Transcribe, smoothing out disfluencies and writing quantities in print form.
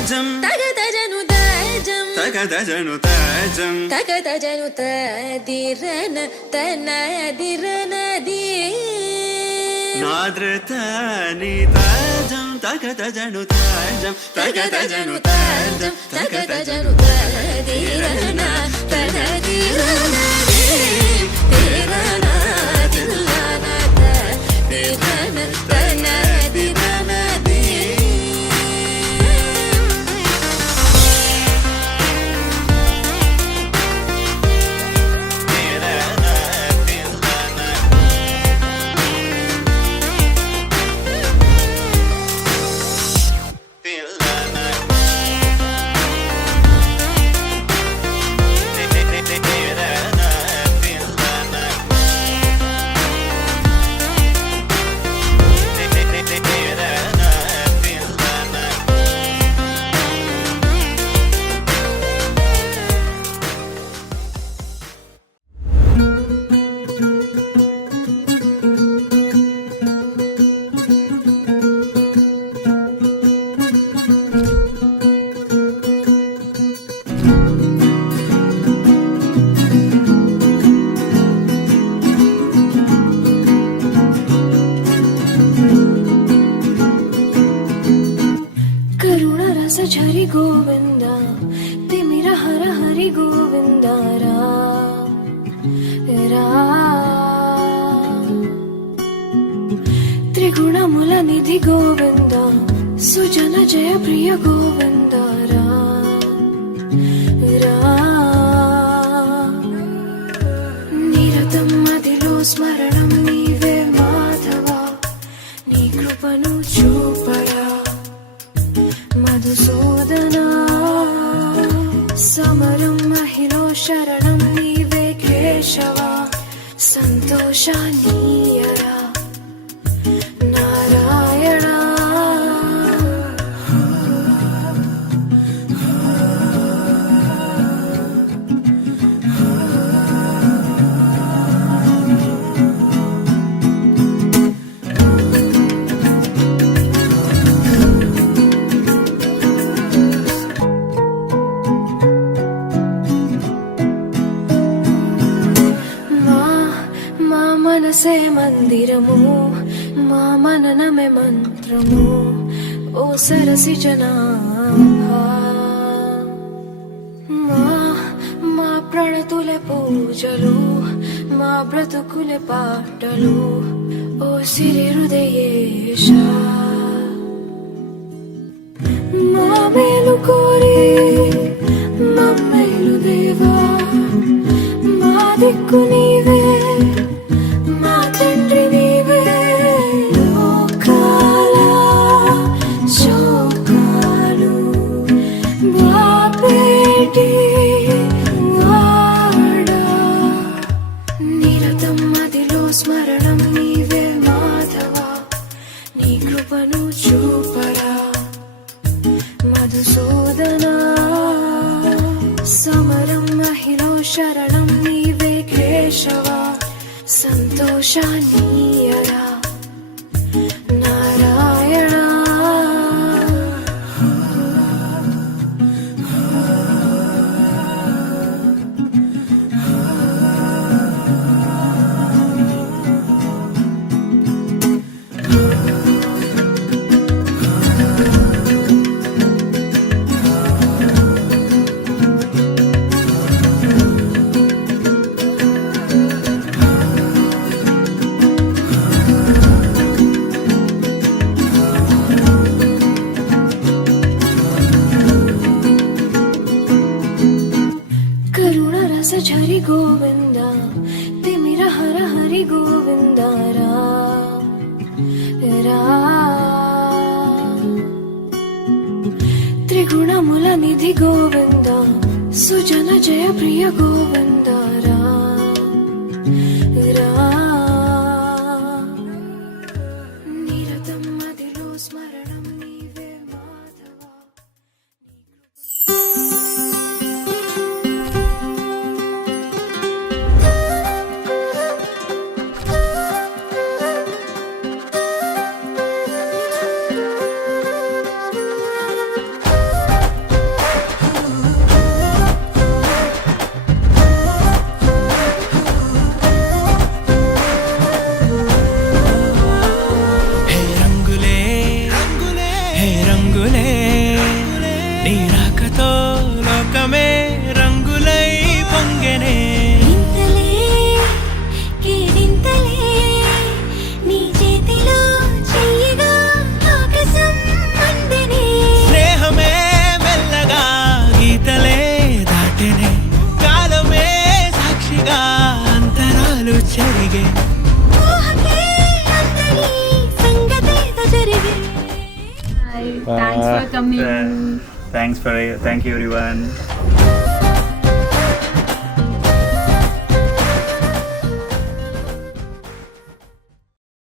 తగదజను తాజం తగదజను తదిరన తనదిరనది నాద్రతని తాజం తగదజను తాజం తగదజను తాజం తగదజను తదిరన తనదిరనది తిరన తిల్లన తదిరన తనదిరనది झरि गोविंद तिमिर हर हरि गोविंद रा त्रिगुणमुल निधि गोविंद सुजन जय प्रिय गोविंद रा निरतं मदिलो स्मरणं नीवे माधवा नी कृपनु चूपरा मधुसूदना समरं महिलो शरणं नीवे केशवा संतोषानीयरा नारायणा మనసే మందిరము మా మననమే మంత్రము ఓ సరసి జనాభా మా ప్రణతులే పూజలు మా బ్రతుకులే పాటలు ఓ సిరి హృదయేశ మా మేలు కోరి మమ్మేలు దేవా మా దిక్కు నీవే నిరతం మదిలో స్మరణం నీవే మాధవా నీ కృపను చూపరా మధుసూదనా సమరం మహిలో శరణం నీవే కేశవా సంతోషానీయరా నారాయణ झरि गोविंद तिमिर हर हरि गोविंद त्रिगुणमुल निधि गोविंद सुजन जय प्रिय गोविंद निरतं मदिलो स्मरणं नीवे Madhava Thanks for coming. Thank you everyone.